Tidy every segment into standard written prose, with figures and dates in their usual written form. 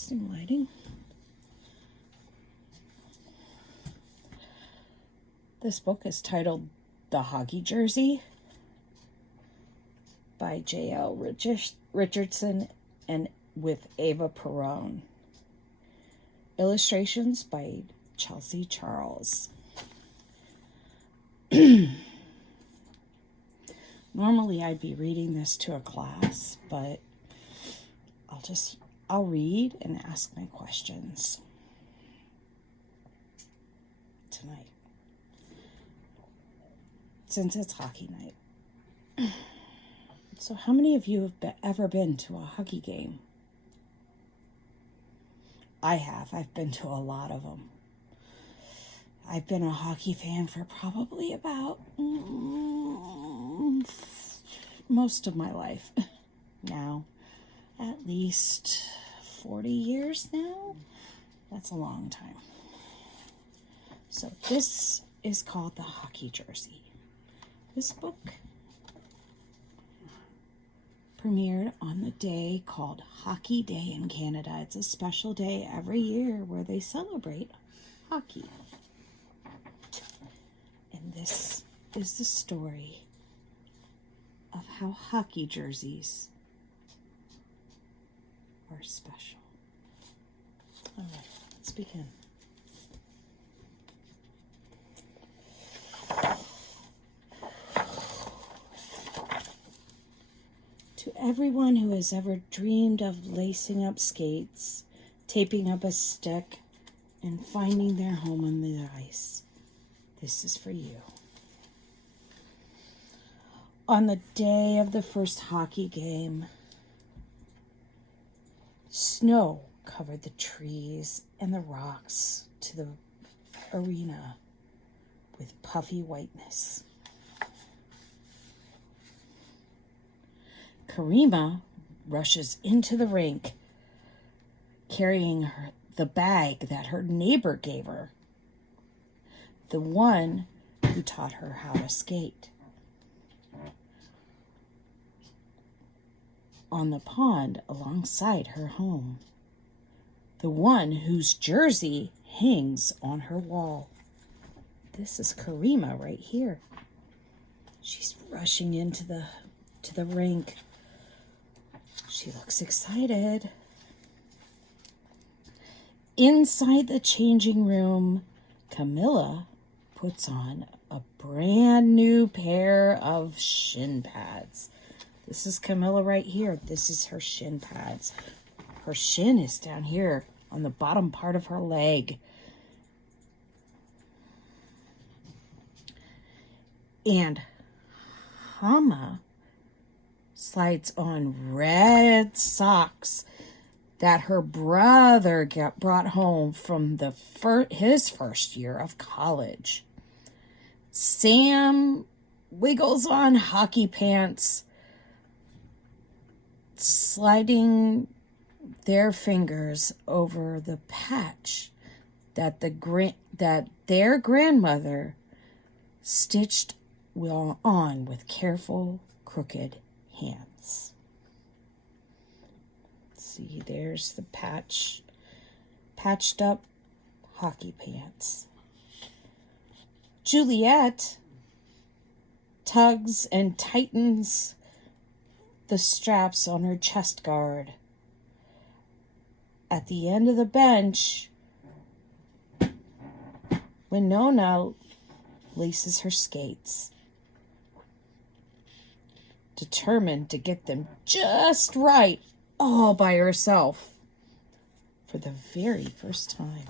adjusting lighting. This book is titled The Hockey Jersey by J.L. Richardson and with Ava Perron. Illustrations by Chelsea Charles. Normally I'd be reading this to a class, but I'll read and ask my questions tonight, since it's hockey night. So how many of you have ever been to a hockey game? I have. I've been to a lot of them. I've been a hockey fan for probably about most of my life now. At least 40 years now. That's a long time. So this is called The Hockey Jersey. This book premiered on the day called Hockey Day in Canada. It's a special day every year where they celebrate hockey. And this is the story of how hockey jerseys are special. All right, let's begin. To everyone who has ever dreamed of lacing up skates, taping up a stick, and finding their home on the ice, this is for you. On the day of the first hockey game, snow covered the trees and the rocks to the arena with puffy whiteness. Karima rushes into the rink, carrying the bag that her neighbor gave her, the one who taught her how to skate. On the pond alongside her home, the one whose jersey hangs on her wall. This is Karima right here. She's rushing into the rink. She looks excited. Inside the changing room, Camilla puts on a brand new pair of shin pads. This is Camilla right here. This is her shin pads. Her shin is down here on the bottom part of her leg. And Hama slides on red socks that her brother brought home from his first year of college. Sam wiggles on hockey pants, sliding their fingers over the patch that their grandmother stitched on with careful, crooked hands. See, there's the patched up hockey pants. Juliet tugs and tightens the straps on her chest guard. At the end of the bench, Winona laces her skates, determined to get them just right all by herself for the very first time.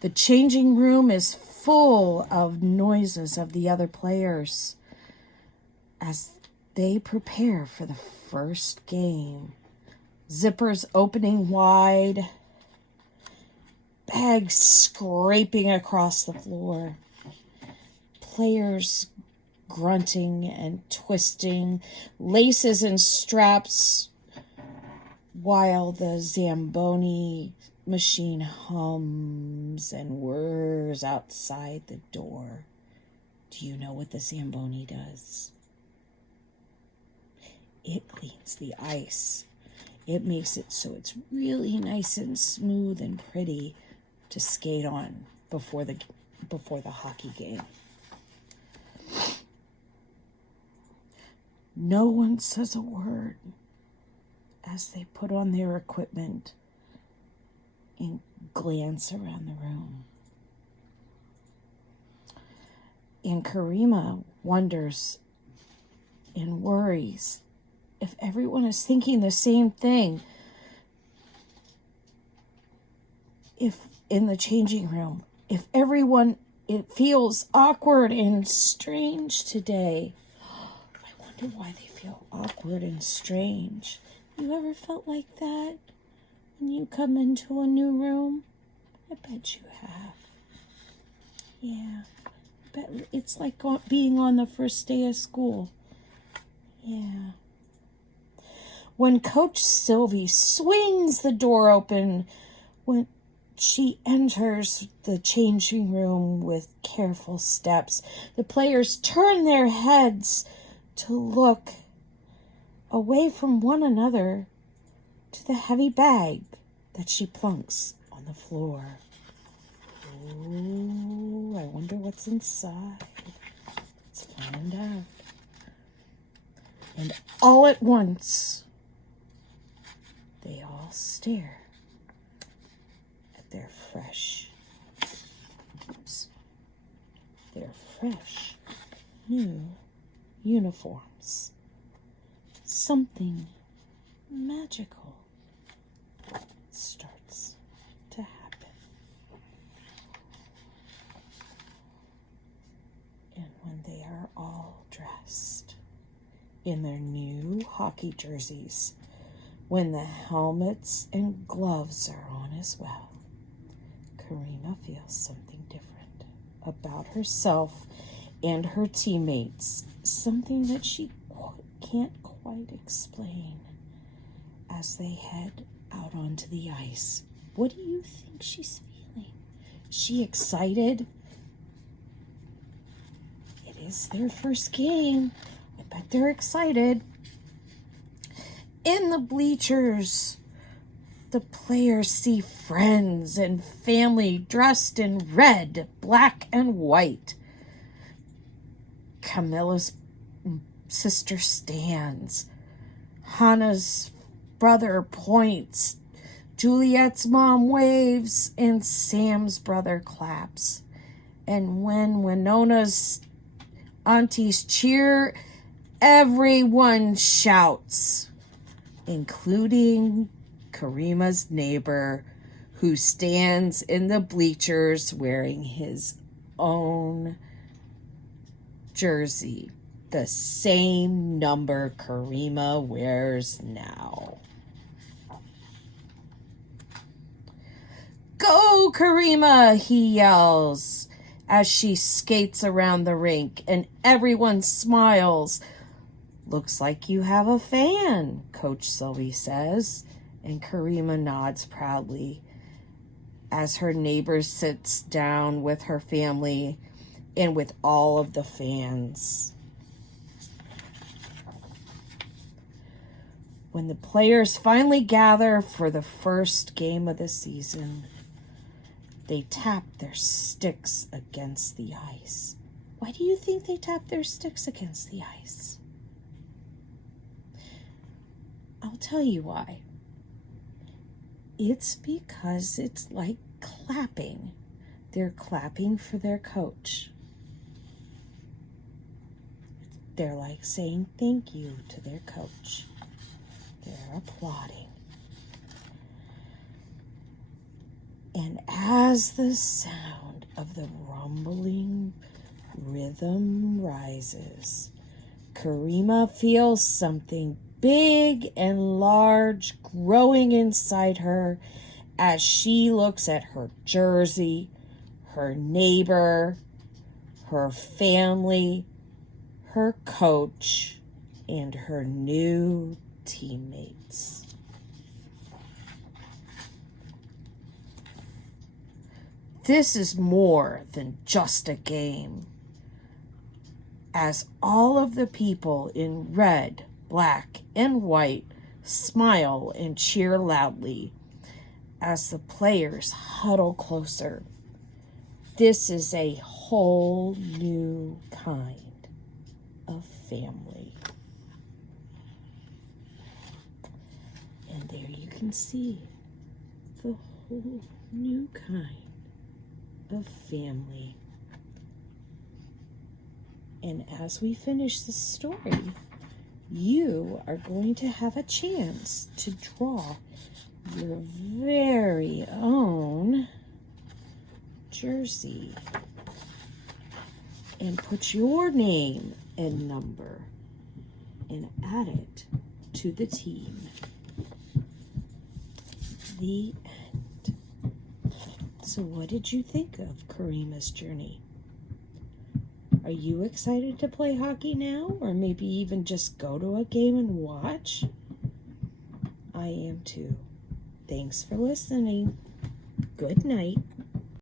The changing room is full of noises of the other players as they prepare for the first game. Zippers opening wide, bags scraping across the floor, players grunting and twisting, laces and straps, while the Zamboni machine hums and whirs outside the door. Do you know what the Zamboni does? It cleans the ice. It makes it so it's really nice and smooth and pretty to skate on before the hockey game. No one says a word as they put on their equipment and glance around the room. And Karima wonders and worries if everyone is thinking the same thing. If in the changing room, if everyone, it feels awkward and strange today. I wonder why they feel awkward and strange. You ever felt like that when you come into a new room? I bet you have. Yeah. Bet it's like being on the first day of school. Yeah. When Coach Sylvie swings the door open, when she enters the changing room with careful steps, the players turn their heads to look away from one another to the heavy bag that she plunks on the floor. Oh, I wonder what's inside. Let's find out. And all at once, they all stare at their fresh new uniforms. Something magical starts to happen. And when they are all dressed in their new hockey jerseys, when the helmets and gloves are on as well, Karima feels something different about herself and her teammates, something that she can't quite explain as they head out onto the ice. What do you think she's feeling? Is she excited? It is their first game. I bet they're excited. In the bleachers, the players see friends and family dressed in red, black, and white. Camilla's sister stands. Hannah's brother points. Juliet's mom waves, and Sam's brother claps. And when Winona's aunties cheer, everyone shouts, including Karima's neighbor, who stands in the bleachers wearing his own jersey, the same number Karima wears now. "Go, Karima!" he yells as she skates around the rink, and everyone smiles. "Looks like you have a fan," Coach Sylvie says, and Karima nods proudly as her neighbor sits down with her family and with all of the fans. When the players finally gather for the first game of the season, they tap their sticks against the ice. Why do you think they tap their sticks against the ice? I'll tell you why. It's because it's like clapping. They're clapping for their coach. They're like saying thank you to their coach. They're applauding. And as the sound of the rumbling rhythm rises, Karima feels something big and large growing inside her as she looks at her jersey, her neighbor, her family, her coach, and her new teammates. This is more than just a game, as all of the people in red, black, and white smile, and cheer loudly as the players huddle closer. This is a whole new kind of family. And there you can see the whole new kind of family. And as we finish the story, you are going to have a chance to draw your very own jersey and put your name and number and add it to the team. The end. So what did you think of Karima's journey? Are you excited to play hockey now, or maybe even just go to a game and watch? I am too. Thanks for listening. Good night.